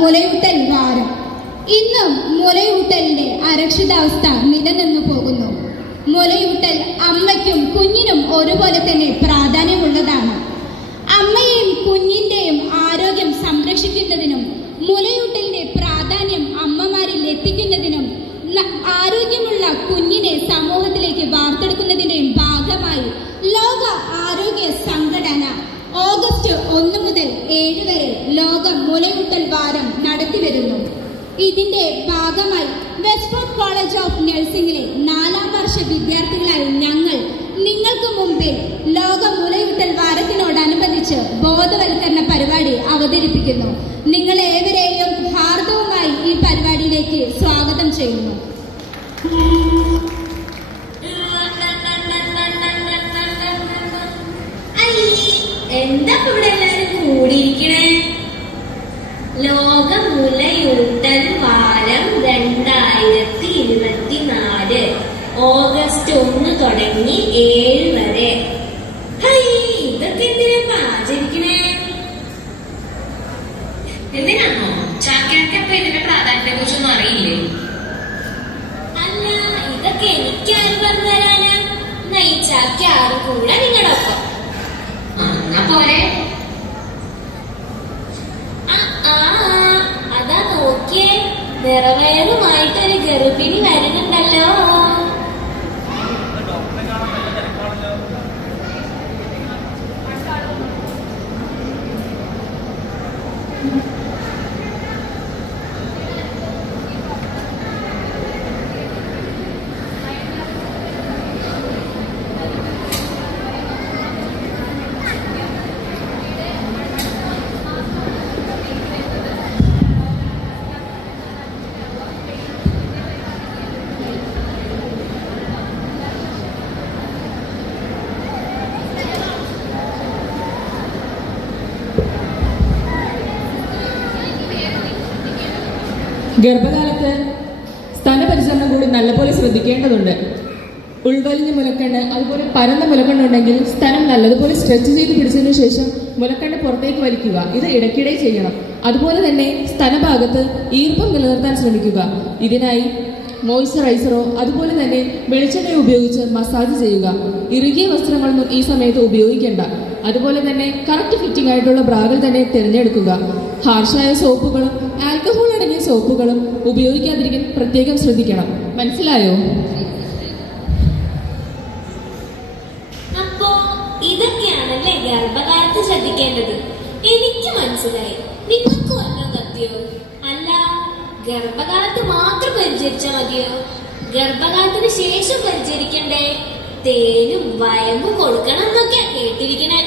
മുലയൂട്ടൽ വാരം. ഇന്നും മുലയൂട്ടലിന്റെ അരക്ഷിതാവസ്ഥ നിലനിന്നു പോകുന്നു. മുലയൂട്ടൽ അമ്മയ്ക്കും കുഞ്ഞിനും ഒരുപോലെ തന്നെ പ്രാധാന്യമുള്ളതാണ്. അമ്മയെയും കുഞ്ഞിന്റെയും ആരോഗ്യം സംരക്ഷിക്കുന്നതിനും മുലയൂട്ടലിന്റെ പ്രാധാന്യം അമ്മമാരിൽ എത്തിക്കുന്നതിനും ആരോഗ്യമുള്ള കുഞ്ഞിനെ സമൂഹത്തിലേക്ക് വാർത്തെടുക്കുന്നതിന്റെയും ഭാഗമായി ലോക ആരോഗ്യ സംഘടന ഓഗസ്റ്റ് 1 മുതൽ 7 വരെ ലോക മുലയൂട്ടൽ വാരം നടത്തിവരുന്നു. ഇതിന്റെ ഭാഗമായി വെസ്റ്റ്ഫോർഡ് കോളേജ് ഓഫ് നഴ്സിംഗിലെ 4ാം വർഷ വിദ്യാർത്ഥികളായ ഞങ്ങൾ നിങ്ങൾക്ക് മുമ്പിൽ ലോക മുലയൂട്ടൽ വാരത്തിനോടനുബന്ധിച്ച് ബോധവൽക്കരണ പരിപാടി അവതരിപ്പിക്കുന്നു. നിങ്ങളേവരെയും ഹാർദവുമായി ഈ പരിപാടിയിലേക്ക് സ്വാഗതം ചെയ്യുന്നു. എന്താ ഇവിടെ എല്ലാരും കൂടിയിരിക്കണേ? ലോക മുലയൂട്ടൽ വാരം 2024 ഓഗസ്റ്റ് 1 തുടങ്ങി 7 വരെ. ഇതൊക്കെ എന്തിനാ ആചരിക്കണേ? എന്തിനാണോ? ചാക്യാർക്കപ്പ ഇതിന്റെ പ്രാധാന്യത്തെ കുറിച്ചൊന്നും അറിയില്ലേ? അല്ല, ഇതൊക്കെ എനിക്കാരും പറഞ്ഞു തരാനാ? എന്നാ ഈ ചാക്യാറും കൂടെ നിങ്ങളുടെ ഒപ്പം എന്നാ പോരെ. അതാ നോക്കിയേ, നിറവയറുമായിട്ടൊരു ഗർഭിണി വരുന്നുണ്ടല്ലോ. ഗർഭകാലത്ത് സ്തനപരിചരണം കൂടി നല്ലപോലെ ശ്രദ്ധിക്കേണ്ടതുണ്ട്. ഉൾവലിഞ്ഞ് മുലക്കണ്ണ്, അതുപോലെ പരന്ന മുലക്കണ്ണുണ്ടെങ്കിൽ സ്തനം നല്ലതുപോലെ സ്ട്രെച്ച് ചെയ്ത് പിടിച്ചതിനു ശേഷം മുലക്കണ്ണ് പുറത്തേക്ക് വലിക്കുക. ഇത് ഇടയ്ക്കിടെ ചെയ്യണം. അതുപോലെ തന്നെ സ്തനഭാഗത്ത് ഈർപ്പം നിലനിർത്താൻ ശ്രമിക്കുക. ഇതിനായി മോയ്സ്ചറൈസറോ അതുപോലെ തന്നെ വെളിച്ചെണ്ണയോ ഉപയോഗിച്ച് മസാജ് ചെയ്യുക. ഇറുകിയ വസ്ത്രങ്ങളൊന്നും ഈ സമയത്ത് ഉപയോഗിക്കേണ്ട. അതുപോലെ തന്നെ കറക്റ്റ് ഫിറ്റിംഗ് ആയിട്ടുള്ള ബ്രാകൾ തന്നെ തിരഞ്ഞെടുക്കുക. ഹാർഷായ സോപ്പുകളും ആൽക്കഹോൾ അടങ്ങിയ സോപ്പുകളും ഉപയോഗിക്കാതിരിക്കാൻ പ്രത്യേകം ശ്രദ്ധിക്കണം. മനസ്സിലായോ? അപ്പോ ഇതൊക്കെയാണല്ലേ ഗർഭകാലത്ത് ശ്രദ്ധിക്കേണ്ടത്. എനിക്ക് മനസ്സിലായി. നിങ്ങൾക്ക് വല്ലതും കത്തിയോ? അല്ല, ഗർഭകാലത്ത് മാത്രം പരിചരിച്ചാൽ മതിയോ? ഗർഭകാലത്തിന് ശേഷം പരിചരിക്കണ്ടേ? തേനും വയമ്പും കൊടുക്കണം എന്നൊക്കെയാ കേട്ടിരിക്കണേ.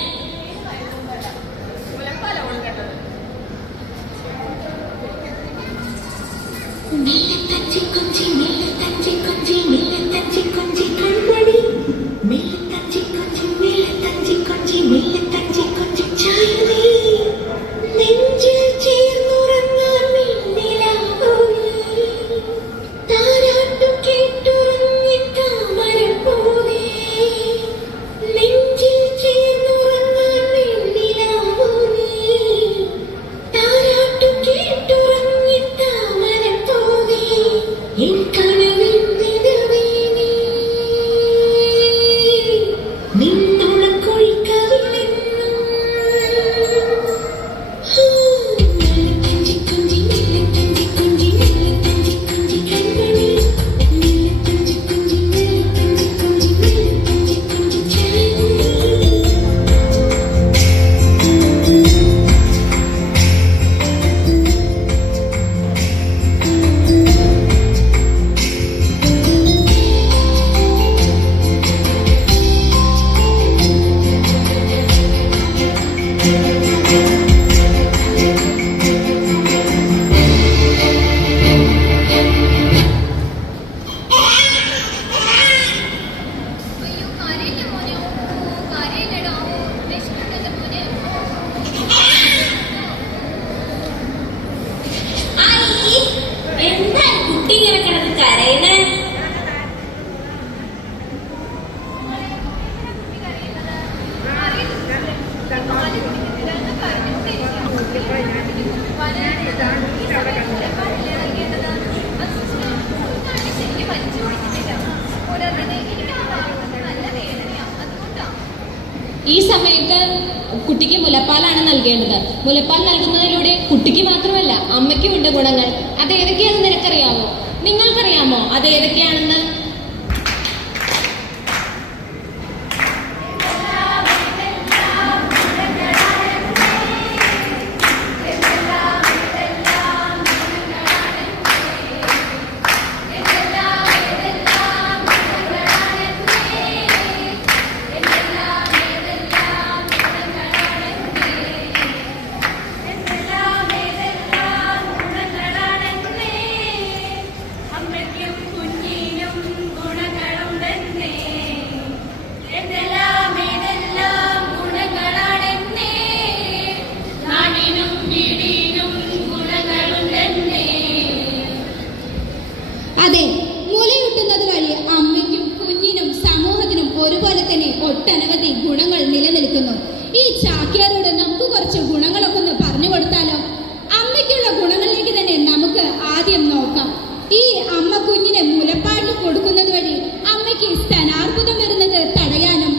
Why കുട്ടിക്ക് മുലപ്പാലാണ് നൽകേണ്ടത്. മുലപ്പാൽ നൽകുന്നതിലൂടെ കുട്ടിക്ക് മാത്രമല്ല അമ്മയ്ക്കും ഉണ്ട് ഗുണങ്ങൾ. അത് ഏതൊക്കെയാണെന്ന് നിനക്കറിയാമോ? നിങ്ങൾക്കറിയാമോ അത് ഏതൊക്കെയാണെന്ന്? അതെ, മുലയൂട്ടുന്നത് വഴി അമ്മയ്ക്കും കുഞ്ഞിനും സമൂഹത്തിനും ഒരുപോലെ തന്നെ ഒട്ടനവധി ഗുണങ്ങൾ നിലനിൽക്കുന്നു. ഈ ചാക്യാരോട് നമുക്ക് കുറച്ച് ഗുണങ്ങളൊക്കെ ഒന്ന് പറഞ്ഞു കൊടുത്താലോ? അമ്മയ്ക്കുള്ള ഗുണങ്ങളിലേക്ക് തന്നെ നമുക്ക് ആദ്യം നോക്കാം. ഈ അമ്മ കുഞ്ഞിന് മുലപ്പാൽ കൊടുക്കുന്നത് വഴി അമ്മയ്ക്ക് സ്തനാർബുദം വരുന്നത് തടയാനും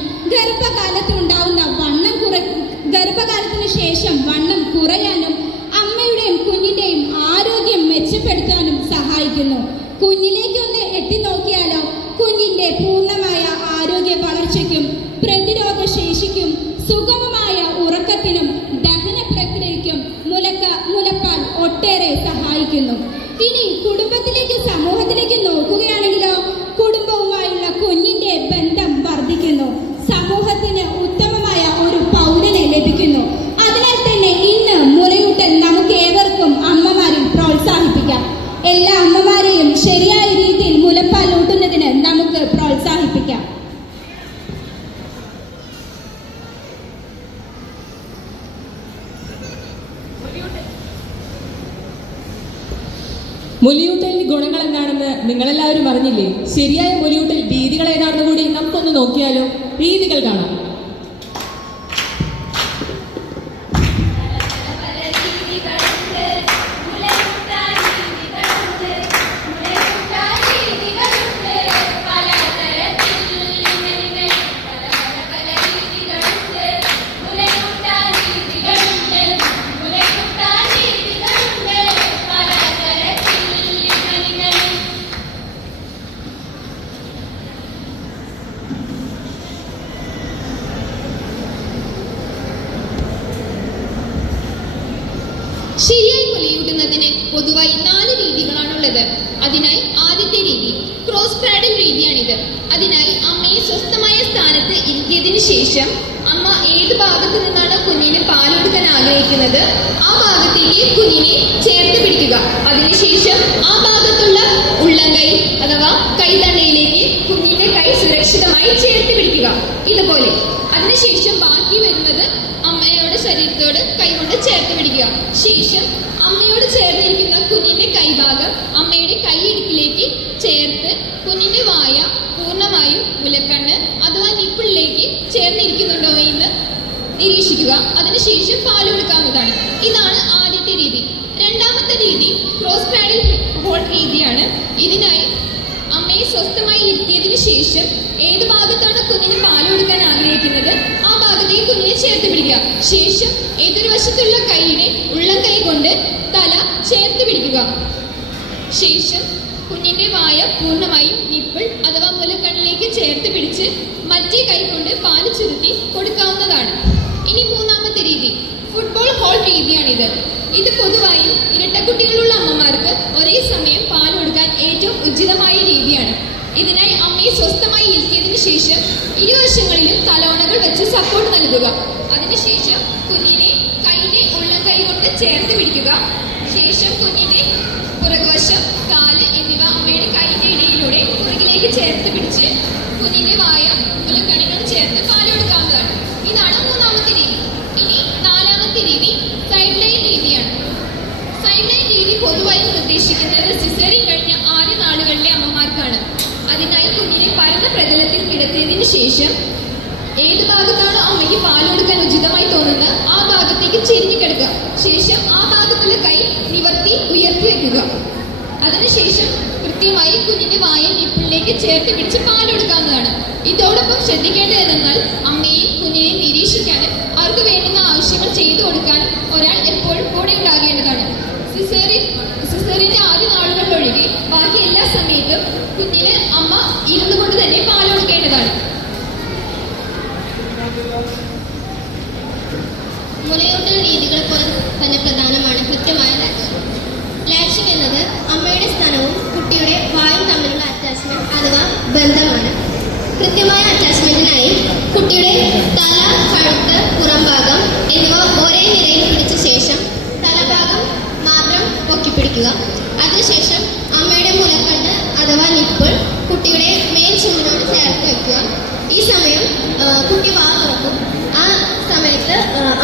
ഗർഭകാലത്തിന് ശേഷം വണ്ണം കുറയാനും അമ്മയുടെയും കുഞ്ഞിന്റെയും ആരോഗ്യം മെച്ചപ്പെടുത്താനും സഹായിക്കുന്നു. കുഞ്ഞിലേക്ക് ഒന്ന് എത്തി നോക്കിയാലോ? കുഞ്ഞിന്റെ പൂർണ്ണമായ ആരോഗ്യ വളർച്ചയ്ക്കും പ്രതിരോധ ശേഷിക്കും സുഗമമായ ഉറക്കത്തിനും ദഹന പ്രക്രിയയ്ക്കും മുലപ്പാൽ ഒട്ടേറെ സഹായിക്കുന്നു. ഇനി കുടുംബത്തിലേക്ക് സമൂഹത്തിലേക്ക് നോക്കുകയാണെങ്കിലോ, കുടുംബവുമായുള്ള കുഞ്ഞിന്റെ ബന്ധം വർദ്ധിക്കുന്നു. സമൂഹത്തിന് ഉത്തമമായ ഒരു പൗരനെ ലഭിക്കുന്നു. അതിനാൽ തന്നെ ഇന്ന് മുലയൂട്ടൽ നമുക്ക് ഏവർക്കും അമ്മമാരിൽ പ്രോത്സാഹിപ്പിക്കാം. എല്ലാ അമ്മമാരെയും ശരിയായ രീതിയിൽ മുലപ്പാൽ ഊട്ടുന്നതിന് നമുക്ക് പ്രോത്സാഹിപ്പിക്കാം. മുലയൂട്ടലിന് ഗുണങ്ങൾ എന്താണെന്ന് നിങ്ങളെല്ലാവരും അറിഞ്ഞില്ലേ? ശരിയായ മുലയൂട്ടൽ രീതികൾ ഏതാണെന്ന് കൂടി നമുക്കൊന്ന് നോക്കിയാലോ? രീതികൾ കാണാം. ശരിയായി മുലയൂട്ടുന്നതിന് പൊതുവായി 4 രീതികളാണുള്ളത്. അതിനായി ആദ്യത്തെ രീതി ക്രോസ് ക്രാഡിൽ രീതിയാണിത്. അതിനായി അമ്മയെ സ്വസ്ഥമായ സ്ഥാനത്ത് ഇരുത്തിയതിനു ശേഷം അമ്മ ഏത് ഭാഗത്തു നിന്നാണ് കുഞ്ഞിന് പാലെടുക്കാൻ ആഗ്രഹിക്കുന്നത് ആ ഭാഗത്തേക്ക് കുഞ്ഞിനെ ചേർത്ത് പിടിക്കുക. അതിനുശേഷം ആ ഭാഗത്തുള്ള ഉള്ളംകൈ അഥവാ കൈത്തണ്ടയിലേക്ക് കുഞ്ഞിന്റെ കൈ സുരക്ഷിതമായി ചേർത്ത് പിടിക്കുക. ഇതുപോലെ. അതിനുശേഷം ബാക്കി വരുന്നത് അമ്മയുടെ ശരീരത്തോട് കൈകൊണ്ട് ചേർത്ത് പിടിക്കുക. ശേഷം അമ്മയോട് ചേർന്നിരിക്കുന്ന കുഞ്ഞിന്റെ കൈഭാഗം അമ്മയുടെ കൈയിടുക്കിലേക്ക് ചേർത്ത് കുഞ്ഞിന്റെ വായ പൂർണ്ണമായും മുലക്കണ്ണ് അഥവാ നിപ്പിളിലേക്ക് ചേർന്നിരിക്കുന്നുണ്ടോ എന്ന് നിരീക്ഷിക്കുക. അതിനുശേഷം പാൽ കൊടുക്കാവുന്നതാണ്. ഇതാണ് ആദ്യത്തെ രീതി. രണ്ടാമത്തെ രീതി ക്രോസ് ക്രാഡിൽ ഹോൾഡ് രീതിയാണ്. ഇതിനായി അമ്മയെ സ്വസ്ഥമായി ഇരുത്തിയതിനു ശേഷം ഏത് ഭാഗത്താണ് കുഞ്ഞിന് പാൽ കൊടുക്കാൻ ആഗ്രഹിക്കുന്നത് ആ ഭാഗത്തേക്ക് കുഞ്ഞിനെ ചേർത്ത് പിടിക്കുക. ശേഷം എതിർവശത്തുള്ള കൈയുടെ ഉള്ളം കൈ കൊണ്ട് തല ചേർത്ത് പിടിക്കുക. ശേഷം കുഞ്ഞിന്റെ വായ പൂർണ്ണമായും നിപ്പിൾ അഥവാ മുലക്കണ്ണിലേക്ക് ചേർത്ത് പിടിച്ച് മറ്റേ കൈ കൊണ്ട് പാല് ചുരുട്ടി കൊടുക്കാവുന്നതാണ്. ഇനി മൂന്നാമത്തെ രീതി ഫുട്ബോൾ ഹോൾഡ് രീതിയാണിത്. ഇത് പൊതുവായും ഇരട്ടക്കുട്ടികളുള്ള അമ്മമാർക്ക് ഒരേ സമയം പാൽ കൊടുക്കാൻ ഏറ്റവും ഉചിതമായ രീതിയാണ്. ഇതിനായി അമ്മയെ സ്വസ്ഥമായി ഇരുത്തിയതിനു ശേഷം ഇരുവശങ്ങളിലും തലോണകൾ വെച്ച് സപ്പോർട്ട് നൽകുക. അതിനുശേഷം കുഞ്ഞിനെ കൈയുടെ ഉള്ളം കൈ കൊണ്ട് ചേർത്ത് പിടിക്കുക. ശേഷം കുഞ്ഞിന്റെ പുറകുവശം, കാല് എന്നിവ അമ്മയുടെ കൈയുടെ ഇടയിലൂടെ പുറകിലേക്ക് ചേർത്ത് പിടിച്ച് കുഞ്ഞിന്റെ വായ മുലക്കണ്ണിനോട് ചേർത്ത് പാൽ കൊടുക്കാവുന്നതാണ്. ഇതാണ് മൂന്നാമത്തെ രീതി. ഇനി നാലാമത്തെ രീതി സൈഡ് ലൈൻ രീതിയാണ്. സൈഡ് ലൈൻ രീതി പൊതുവായി നിർദ്ദേശിക്കുന്നത് സിസേറിയൻ കഴിഞ്ഞ ആദ്യ നാളുകളിലെ അമ്മമാർക്കാണ്. അതിനായി കുഞ്ഞിനെ പരന്ന പ്രതലത്തിൽ കിടത്തിയതിനു ശേഷം ഏത് ഭാഗത്താണോ അമ്മയ്ക്ക് പാൽ കൊടുക്കാൻ ഉചിതമായി തോന്നുന്നത് ആ ഭാഗത്തേക്ക് ചെരിഞ്ഞു കിടക്കുക. ശേഷം ആ ഭാഗത്തുള്ള കൈ നിവർത്തി ഉയർത്തി വെക്കുക. അതിനുശേഷം കൃത്യമായി കുഞ്ഞിന്റെ വായ നിപ്പിളിലേക്ക് ചേർത്ത് പിടിച്ച് പാൽ കൊടുക്കാവുന്നതാണ്. ഇതോടൊപ്പം ശ്രദ്ധിക്കേണ്ടതെന്നാൽ അമ്മയെയും കുഞ്ഞിനെയും നിരീക്ഷിക്കാനും അവർ അവർക്ക് വേണ്ടുന്ന ആവശ്യങ്ങൾ ചെയ്തു കൊടുക്കാൻ ഒരാൾ എപ്പോഴും കൂടെ ഉണ്ടാകേണ്ടതാണ്. സിസേറിയന്റെ ആദ്യ നാളുകൾ ഒഴികെ ബാക്കി എല്ലാ സമയത്തും കുഞ്ഞിന് അമ്മ ഇരുന്നു കൊണ്ട് തന്നെ പാൽ കൊടുക്കേണ്ടതാണ്. മുലയൂട്ടൽ രീതികളെ പോലെ തന്നെ പ്രധാനമാണ് കൃത്യമായ ലാച്ചിങ്. ലാച്ചിങ് എന്നത് അമ്മയുടെ സ്ഥാനവും കുട്ടിയുടെ വായും തമ്മിലുള്ള അറ്റാച്ച്മെന്റ് അഥവാ ബന്ധമാണ്. കൃത്യമായ അറ്റാച്ച്മെന്റിനായി കുട്ടിയുടെ തല, കഴുത്ത്, പുറംഭാഗം എന്നിവ ഒരേ നിരയിൽ പിടിച്ച ശേഷം തലഭാഗം മാത്രം പൊക്കിപ്പിടിക്കുക. അതിനുശേഷം അമ്മയുടെ മുലക്കണ്ണ് അഥവാ നിപ്പിൾ കുട്ടിയുടെ മേൽ ചുണ്ടിനോട് ചേർത്ത് വെക്കുക. ഈ സമയം കുട്ടി വാ തുറക്കും. ആ സമയത്ത്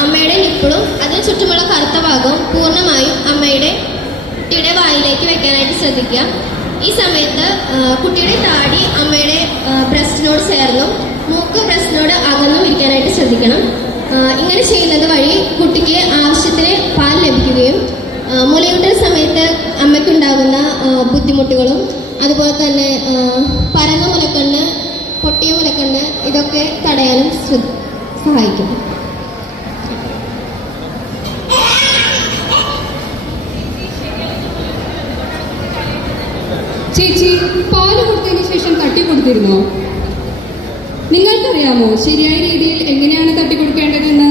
അമ്മയുടെ നിപ്പിളും അതിന് ചുറ്റുമുള്ള കറുത്ത ഭാഗവും പൂർണ്ണമായും കുട്ടിയുടെ വായിലേക്ക് വെക്കാനായിട്ട് ശ്രദ്ധിക്കുക. ഈ സമയത്ത് കുട്ടിയുടെ താടി അമ്മയുടെ ബ്രസ്റ്റിനോട് ചേർന്നും മൂക്ക് ബ്രസ്റ്റിനോട് അകന്നും ഇരിക്കാനായിട്ട് ശ്രദ്ധിക്കണം. ഇങ്ങനെ ചെയ്യുന്നത് വഴി കുട്ടിക്ക് ആവശ്യത്തിന് പാൽ ലഭിക്കുകയും മുലയൂട്ടൽ സമയത്ത് അമ്മയ്ക്കുണ്ടാകുന്ന ബുദ്ധിമുട്ടുകളും അതുപോലെ തന്നെ പരന്ന മുലക്കണ്ണ്, പൊട്ടിയ മുലക്കണ്ണ് ഇതൊക്കെ തടയാനും സഹായിക്കും. ചേച്ചി, പാല് കൊടുത്തതിന് ശേഷം തട്ടി കൊടുത്തിരുന്നോ? നിങ്ങൾക്കറിയാമോ ശരിയായ രീതിയിൽ എങ്ങനെയാണ് തട്ടി കൊടുക്കേണ്ടതെന്ന്?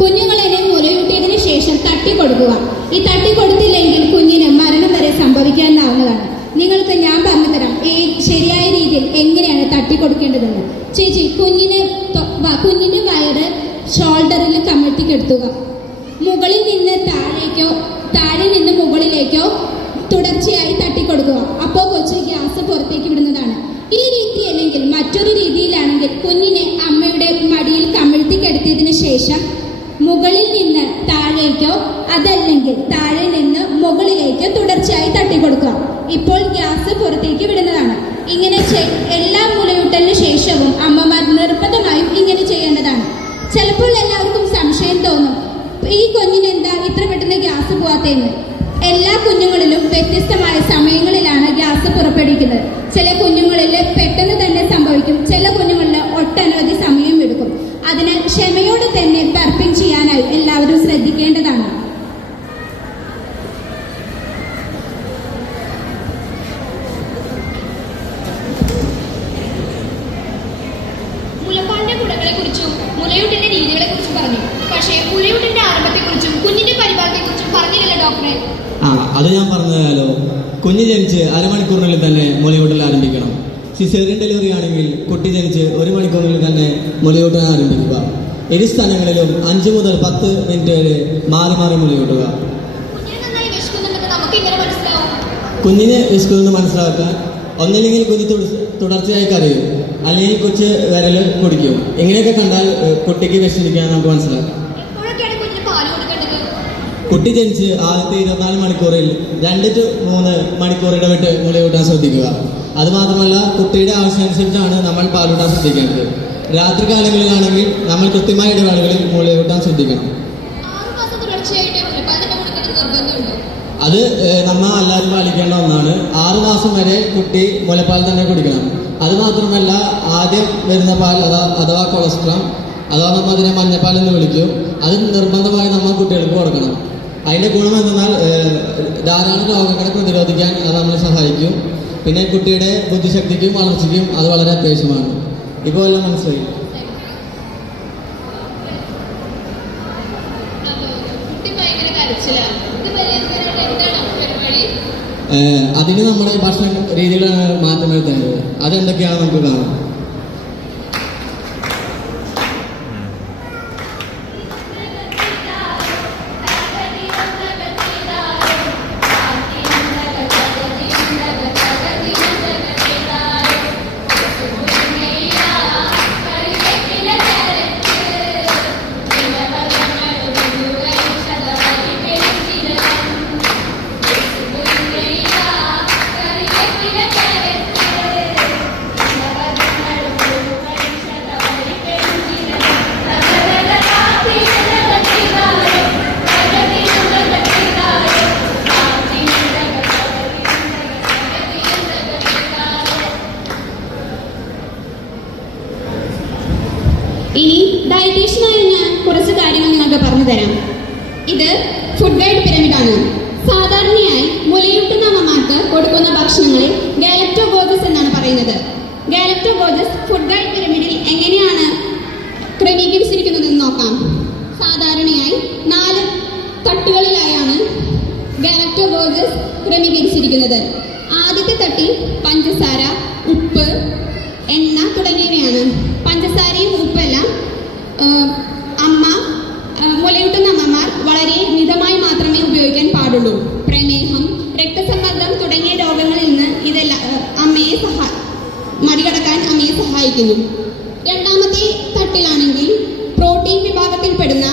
കുഞ്ഞുങ്ങളെ മുലയൂട്ടിയതിനു ശേഷം തട്ടി കൊടുക്കുക. ഈ തട്ടി കൊടുത്തില്ലെങ്കിൽ കുഞ്ഞിന് മരണം വരെ സംഭവിക്കാനാവുന്നതാണ്. നിങ്ങൾക്ക് ഞാൻ പറഞ്ഞു തരാം ശരിയായ രീതിയിൽ എങ്ങനെയാണ് തട്ടി കൊടുക്കേണ്ടതെന്ന്. ചേച്ചി, കുഞ്ഞിന്റെ വയറ് ഷോൾഡറിൽ കമഴ്ത്തിക്കെടുത്തുക. മുകളിൽ നിന്ന് താഴേക്കോ താഴെ നിന്ന് മുകളിലേക്കോ തുടർച്ചയായി തട്ടിക്കൊടുക്കുക. അപ്പോൾ കൊച്ചു ഗ്യാസ് പുറത്തേക്ക് വിടുന്നതാണ്. ഈ രീതി അല്ലെങ്കിൽ മറ്റൊരു രീതിയിലാണെങ്കിൽ കുഞ്ഞിനെ അമ്മയുടെ മടിയിൽ കമിഴ്ത്തിക്കെടുത്തിയതിനു ശേഷം മുകളിൽ നിന്ന് താഴേക്കോ അതല്ലെങ്കിൽ താഴെ നിന്ന് മുകളിലേക്കോ തുടർച്ചയായി തട്ടിക്കൊടുക്കുക. ഇപ്പോൾ ഗ്യാസ് പുറത്തേക്ക് വിടുന്നതാണ്. ഇങ്ങനെ എല്ലാ മുലയൂട്ടലിന് ശേഷവും അമ്മമാർ നിർബന്ധമായും ഇങ്ങനെ ചെയ്യേണ്ടതാണ്. ചിലപ്പോൾ എല്ലാവർക്കും സംശയം തോന്നും, ഈ കുഞ്ഞിന് എന്താ ഇത്ര പെട്ടെന്ന് ഗ്യാസ് പോവാത്തതെന്ന്. എല്ലാ കുഞ്ഞുങ്ങളിലും വ്യത്യസ്തമായ സമയങ്ങളിലാണ് ഗ്യാസ് പുറപ്പെടുവിക്കുന്നത്. ചില കുഞ്ഞുങ്ങളിൽ പെട്ടെന്ന് തന്നെ സംഭവിക്കും, ചില കുഞ്ഞുങ്ങളിൽ ഒട്ടനവധി സമയം എടുക്കും. അതിനാൽ ക്ഷമയോടെ തന്നെ ബർപ്പിംഗ് ചെയ്യാനായി എല്ലാവരും ശ്രദ്ധിക്കേണ്ടതാണ്. മുലപ്പാലിന്റെ ഗുണങ്ങളെ കുറിച്ചും മുലയൂട്ടിന്റെ രീതികളെ കുറിച്ചും പറഞ്ഞു. പക്ഷേ മുലയൂട്ടിന്റെ ആരംഭത്തെ കുറിച്ചും കുഞ്ഞിന്റെ പരിപാലനത്തെ കുറിച്ചും പറഞ്ഞില്ലല്ലോ ഡോക്ടറെ. അത് ഞാൻ പറഞ്ഞതാലോ. കുഞ്ഞ് ജനിച്ച് അരമണിക്കൂറിനുള്ളിൽ തന്നെ മുലയൂട്ടൽ ആരംഭിക്കണം. സിസേറിയൻ ഡെലിവറി ആണെങ്കിൽ കുട്ടി ജനിച്ച് 1 മണിക്കൂറിനുള്ളിൽ തന്നെ മുലയൂട്ടൽ ആരംഭിക്കുക. ഇരു സ്ഥാനങ്ങളിലും 5 മുതൽ 10 മിനിറ്റ് വരെ മാറി മാറി മുലയൂട്ടുക. കുഞ്ഞിനെ വിശക്കുന്നത് മനസ്സിലാക്കാൻ ഒന്നില്ലെങ്കിൽ കുഞ്ഞ് തുടർച്ചയായി കരയും, അല്ലെങ്കിൽ കൊച്ച് വിരൽ കുടിക്കും. ഇങ്ങനെയൊക്കെ കണ്ടാൽ കുട്ടിക്ക് വിശന്നിരിക്കാൻ നമുക്ക് മനസ്സിലാക്കാം. കുട്ടി ജനിച്ച് ആദ്യത്തെ 24 മണിക്കൂറിൽ 2 to 3 മണിക്കൂർ ഇടവിട്ട് മുലയൂട്ടാൻ ശ്രദ്ധിക്കുക. അതുമാത്രമല്ല, കുട്ടിയുടെ ആവശ്യമനുസരിച്ചാണ് നമ്മൾ പാലൂട്ടാൻ ശ്രദ്ധിക്കേണ്ടത്. രാത്രി കാലങ്ങളിലാണെങ്കിൽ നമ്മൾ കൃത്യമായ ഇടവേളകളിൽ മുലയൂട്ടാൻ ശ്രദ്ധിക്കണം. അത് നമ്മൾ എല്ലാവരും പാലിക്കേണ്ട ഒന്നാണ്. 6 മാസം വരെ കുട്ടി മുലപ്പാൽ തന്നെ കുടിക്കണം. അതുമാത്രമല്ല, ആദ്യം വരുന്ന പാൽ അഥവാ കൊളസ്ട്രോൾ അഥവാ നമ്മൾ അതിനെ മഞ്ഞപ്പാൽ എന്ന് വിളിക്കും, അത് നിർബന്ധമായി നമ്മൾ കുട്ടികൾക്ക് കൊടുക്കണം. അതിൻ്റെ ഗുണം എന്തെന്നാൽ ധാരാളം രോഗങ്ങളെ പ്രതിരോധിക്കാൻ അത് നമ്മളെ സഹായിക്കും. പിന്നെ കുട്ടിയുടെ ബുദ്ധിശക്തിക്കും വളർച്ചയ്ക്കും അത് വളരെ അത്യാവശ്യമാണ്. ഇപ്പോൾ എല്ലാം മനസ്സിലായി. അതിന് നമ്മുടെ ഭക്ഷണ രീതികളാണ് മാറ്റം വരുത്തേണ്ടത്. അതെന്തൊക്കെയാണ് നമുക്ക് കാണാം. പറഞ്ഞു തരാം. ഇത് ഫുഡ് ഗൈഡ് പിരമിഡാണ്. സാധാരണയായി മുലയൂട്ടുന്ന അമ്മമാർക്ക് കൊടുക്കുന്ന ഭക്ഷണങ്ങളെ ഗാലക്ടോഗോജസ് എന്നാണ് പറയുന്നത്. ഗാലക്ടോഗോജസ് ഫുഡ് ഗൈഡ് പിരമിഡിൽ എങ്ങനെയാണ് ക്രമീകരിച്ചിരിക്കുന്നതെന്ന് നോക്കാം. സാധാരണയായി 4 തട്ടുകളിലായാണ് ഗാലക്ടോഗോജസ് ക്രമീകരിച്ചിരിക്കുന്നത്. ആദ്യത്തെ തട്ടിൽ പഞ്ചസാര, ഉപ്പ്, എണ്ണ തുടങ്ങിയവയാണ്. പഞ്ചസാരയും ഉപ്പെല്ലാം മുലയൂട്ടുന്ന അമ്മമാർ വളരെ മിതമായി മാത്രമേ ഉപയോഗിക്കാൻ പാടുള്ളൂ. പ്രമേഹം, രക്തസമ്മർദ്ദം തുടങ്ങിയ രോഗങ്ങളിൽ നിന്ന് ഇതെല്ലാം മറികടക്കാൻ അമ്മയെ സഹായിക്കുന്നു. രണ്ടാമത്തെ തട്ടിലാണെങ്കിൽ പ്രോട്ടീൻ വിഭാഗത്തിൽപ്പെടുന്ന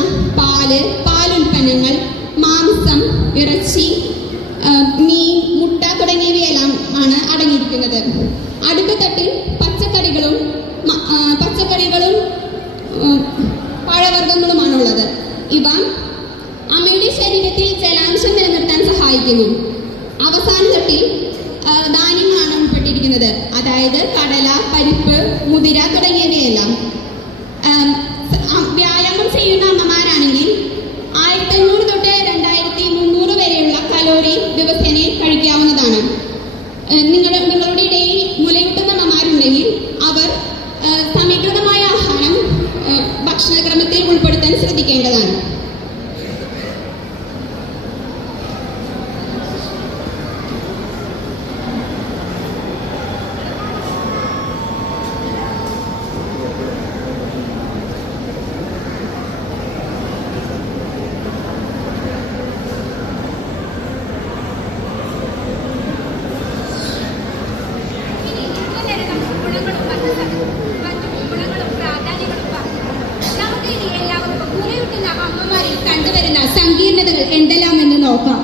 പാലുൽപ്പന്നങ്ങൾ, മാംസം, ഇറച്ചി, മീൻ, മുട്ട തുടങ്ങിയവയെല്ലാം ആണ് അടങ്ങിയിരിക്കുന്നത്. അടുത്ത തട്ടിൽ പച്ചക്കറികളും പഴവർഗ്ഗങ്ങളുമാണുള്ളത്. ഇവ അമ്മയുടെ ശരീരത്തിൽ ജലാംശം നിലനിർത്താൻ സഹായിക്കുന്നു. അവസാന തട്ടിൽ ധാന്യങ്ങളാണ് ഉൾപ്പെട്ടിരിക്കുന്നത്. അതായത് കടല, പരിപ്പ്, മുതിര തുടങ്ങിയവയെല്ലാം. വ്യായാമം ചെയ്യുന്ന അമ്മമാരാണെങ്കിൽ 1500 തൊട്ട് 2300 വരെയുള്ള കലോറി ദിവസേന കഴിക്കാവുന്നതാണ്. നിങ്ങളുടെ ഇടയിൽ മുലയൂട്ടുന്ന അമ്മമാരുണ്ടെങ്കിൽ അവർ സമീകൃതമായ ആഹാരം ഭക്ഷണക്രമത്തിൽ ഉൾപ്പെടുത്താൻ ശ്രദ്ധിക്കേണ്ടതാണ്. അമ്മമാരിൽ കണ്ടുവരുന്ന സങ്കീർണതകൾ എന്തെല്ലാമെന്ന് നോക്കാം.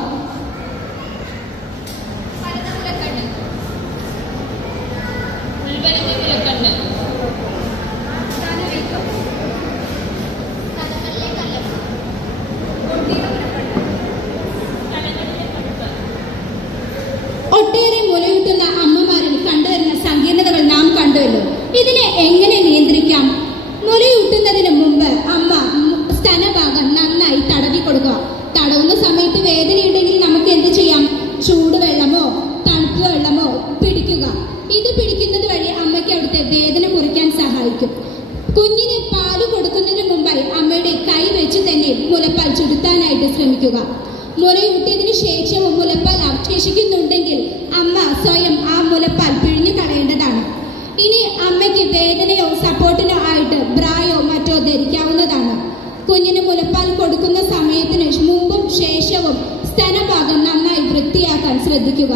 ഒട്ടേറെ മുലയൂട്ടുന്ന അമ്മമാരിൽ കണ്ടുവരുന്ന സങ്കീർണതകൾ നാം കണ്ടുവല്ലോ. ഇതിനെ എങ്ങനെ നിയന്ത്രിക്കാം? മുലയൂട്ടുന്നതിന് മുമ്പ് അമ്മ സ്തനഭാഗം നന്നായി തടവി കൊടുക്കുക. തടവുന്ന സമയത്ത് വേദനയുണ്ടെങ്കിൽ നമുക്ക് എന്ത് ചെയ്യാം? ചൂടുവെള്ളമോ തണുപ്പ് വെള്ളമോ പിടിക്കുക. ഇത് പിടിക്കുന്നത് വഴി അമ്മയ്ക്ക് അവിടുത്തെ വേദന കുറയ്ക്കാൻ സഹായിക്കും. കുഞ്ഞിന് പാല് കൊടുക്കുന്നതിന് മുമ്പായി അമ്മയുടെ കൈ വെച്ച് തന്നെ മുലപ്പാൽ ചുരുത്താനായിട്ട് ശ്രമിക്കുക. മുലയൂട്ടിയതിനു ശേഷവും മുലപ്പാൽ അവശേഷിക്കുന്നുണ്ടെങ്കിൽ അമ്മ സ്വയം ആ മുലപ്പാൽ പിഴിഞ്ഞു കളയേണ്ടതാണ്. ഇനി അമ്മയ്ക്ക് വേദനയോ സപ്പോർട്ടിനോ ആയിട്ട് ബ്രായോ മറ്റോ ധരിക്കാവുന്നതാണ്. കുഞ്ഞിന് മുലപ്പാൽ കൊടുക്കുന്ന സമയത്തിന് മുമ്പും ശേഷവും സ്തനഭാഗം നന്നായി വൃത്തിയാക്കാൻ ശ്രദ്ധിക്കുക.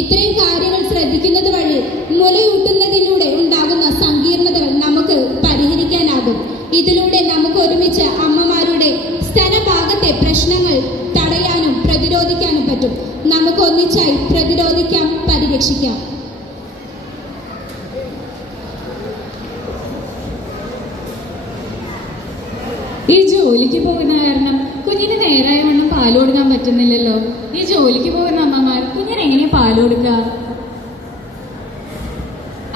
ഇത്രയും കാര്യങ്ങൾ ശ്രദ്ധിക്കുന്നത് വഴി മുലയൂട്ടുന്നതിലൂടെ ഉണ്ടാകുന്ന സങ്കീർണതകൾ നമുക്ക് പരിഹരിക്കാനാകും. ഇതിലൂടെ നമുക്ക് ഒരുമിച്ച് അമ്മമാരുടെ സ്തനഭാഗത്തെ പ്രശ്നങ്ങൾ തടയാനും പ്രതിരോധിക്കാനും പറ്റും. നമുക്ക് ഒന്നിച്ചായി പ്രതിരോധിക്കാം, പരിരക്ഷിക്കാം. ഈ ജോലിക്ക് പോകുന്ന കാരണം കുഞ്ഞിന് നേരായ വണ്ണം പാല് കൊടുക്കാൻ പറ്റുന്നില്ലല്ലോ. ഈ ജോലിക്ക് പോകുന്ന അമ്മമാർ കുഞ്ഞിന് എങ്ങനെ പാല് കൊടുക്കുക?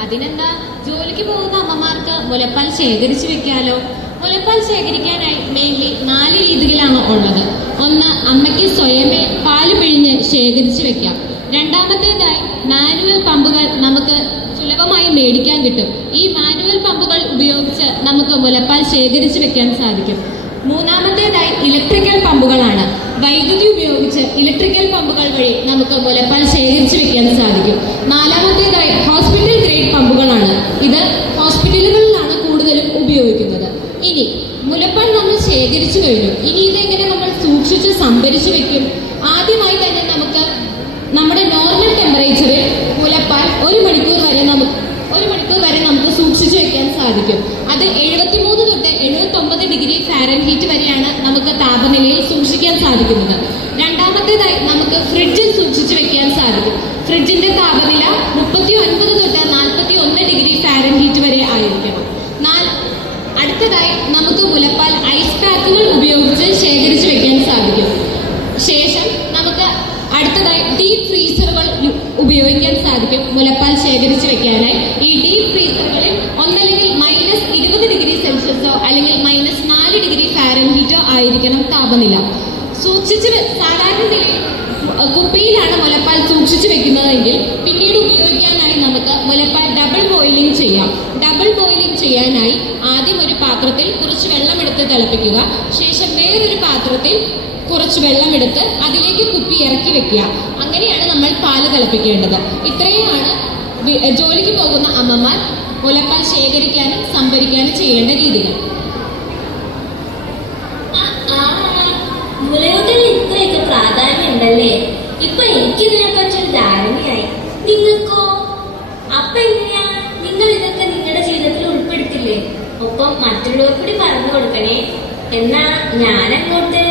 അതിനെന്താ, ജോലിക്ക് പോകുന്ന അമ്മമാർക്ക് മുലപ്പാൽ ശേഖരിച്ചു വെക്കാലോ. മുലപ്പാൽ ശേഖരിക്കാനായി മെയിൻലി 4 രീതികളാണ് ഉള്ളത്. ഒന്ന്, അമ്മയ്ക്ക് സ്വയമേ പാല് പിഴിഞ്ഞ് ശേഖരിച്ചു വെക്കാം. രണ്ടാമത്തേതായി മാനുവൽ പമ്പുകൾ നമുക്ക് സുലഭമായി മേടിക്കാൻ കിട്ടും. ഈ മാനുവൽ പമ്പുകൾ ഉപയോഗിച്ച് നമുക്ക് മുലപ്പാൽ ശേഖരിച്ചു വെക്കാൻ സാധിക്കും. മൂന്നാമത്തേതായി ഇലക്ട്രിക്കൽ പമ്പുകളാണ്. വൈദ്യുതി ഉപയോഗിച്ച് ഇലക്ട്രിക്കൽ പമ്പുകൾ വഴി നമുക്ക് മുലപ്പാൽ ശേഖരിച്ചു വെക്കാൻ സാധിക്കും. നാലാമത്തേതായി ഹോസ്പിറ്റൽ ഗ്രേഡ് പമ്പുകളാണ്. ഇത് ഹോസ്പിറ്റലുകളിലാണ് കൂടുതലും ഉപയോഗിക്കുന്നത്. ഇനി മുലപ്പാൽ നമ്മൾ ശേഖരിച്ചു കഴിഞ്ഞു. ഇനി ഇതെങ്ങനെ നമ്മൾ സൂക്ഷിച്ച് സംഭരിച്ചു വെക്കും? ആദ്യമായി തന്നെ നമുക്ക് നമ്മുടെ നോർമൽ ടെമ്പറേച്ചറിൽ മുലപ്പാൽ 1 മണിക്കൂർ വരെ നമുക്ക് സൂക്ഷിച്ചു വെക്കാൻ സാധിക്കും. അത് 73 തൊട്ട് 79 ഡിഗ്രി ഫാരൻഹീറ്റ് വരെയാണ് നമുക്ക് താപനിലയിൽ സൂക്ഷിക്കാൻ സാധിക്കുന്നത്. രണ്ടാമത്തേതായി നമുക്ക് ഫ്രിഡ്ജിൽ സൂക്ഷിച്ചു വെക്കാൻ സാധിക്കും. ഫ്രിഡ്ജിന്റെ താപനില 39 തൊട്ട് 41 ഡിഗ്രി ഫാരൻഹീറ്റ് വരെ ആയിരിക്കണം. അടുത്തതായി നമുക്ക് മുലപ്പാൽ ഐസ് പാക്കുകൾ ഉപയോഗിച്ച് ശേഖരിച്ചു വെക്കാൻ സാധിക്കും. ശേഷം നമുക്ക് അടുത്തതായി ഡീപ് ഫ്രീസറുകൾ ഉപയോഗിക്കാൻ സാധിക്കും മുലപ്പാൽ ശേഖരിച്ചു വെക്കാനായി. ഈ ഡീപ് ഫ്രീസറുകളിൽ ഒന്നല്ലെങ്കിൽ -20 ഡിഗ്രി സെൽഷ്യസോ അല്ലെങ്കിൽ -4 ഡിഗ്രി ഫാരൻഹീറ്റോ ആയിരിക്കണം താപനില. സാധാരണ നിലയിൽ കുപ്പിയിലാണ് മുലപ്പാൽ സൂക്ഷിച്ചു വെക്കുന്നതെങ്കിൽ പിന്നീട് ഉപയോഗിക്കാനായി നമുക്ക് മുലപ്പാൽ ഡബിൾ ബോയിലിംഗ് ചെയ്യാം. ഡബിൾ ബോയിലിംഗ് ചെയ്യാനായി ആദ്യം ഒരു പാത്രത്തിൽ കുറച്ച് വെള്ളമെടുത്ത് തിളപ്പിക്കുക. ശേഷം വേറൊരു പാത്രത്തിൽ കുറച്ച് വെള്ളമെടുത്ത് അതിലേക്ക് കുപ്പി ഇറക്കി വെക്കുക. അങ്ങനെയാണ് നമ്മൾ പാല് തിളപ്പിക്കേണ്ടത്. ഇത്രയുമാണ് ജോലിക്ക് പോകുന്ന അമ്മമാർ മുലപ്പാൽ ശേഖരിക്കാനും സംഭരിക്കാനും ചെയ്യേണ്ട രീതികൾ. മുലയൂട്ടൽ ഇത്രയൊക്കെ പ്രാധാന്യം ഉണ്ടല്ലേ? ഇപ്പൊ എനിക്കിതിനെ പറ്റൊരു ധാരണയായി. നിങ്ങൾക്കോ? അപ്പൊ എങ്ങനെയാ നിങ്ങൾ ഇതൊക്കെ നിങ്ങളുടെ ജീവിതത്തിൽ ഉൾപ്പെടുത്തില്ലേ? ഒപ്പം മറ്റുള്ളവർ കൂടി പറഞ്ഞു കൊടുക്കണേ. എന്നാ ഞാനങ്ങോട്ട്.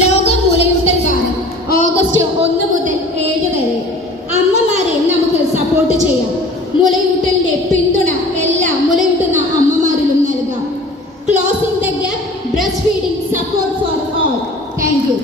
ലോക മുലയൂട്ടൽ വാരം ഓഗസ്റ്റ് 1 മുതൽ 7 വരെ. അമ്മമാരെ നമുക്ക് സപ്പോർട്ട് ചെയ്യാം. മുലയൂട്ടലിന്റെ പിന്തുണ എല്ലാ മുലയൂട്ടുന്ന അമ്മമാരിലും നൽകാം. Closing the gap, breast feeding support for all. Thank you.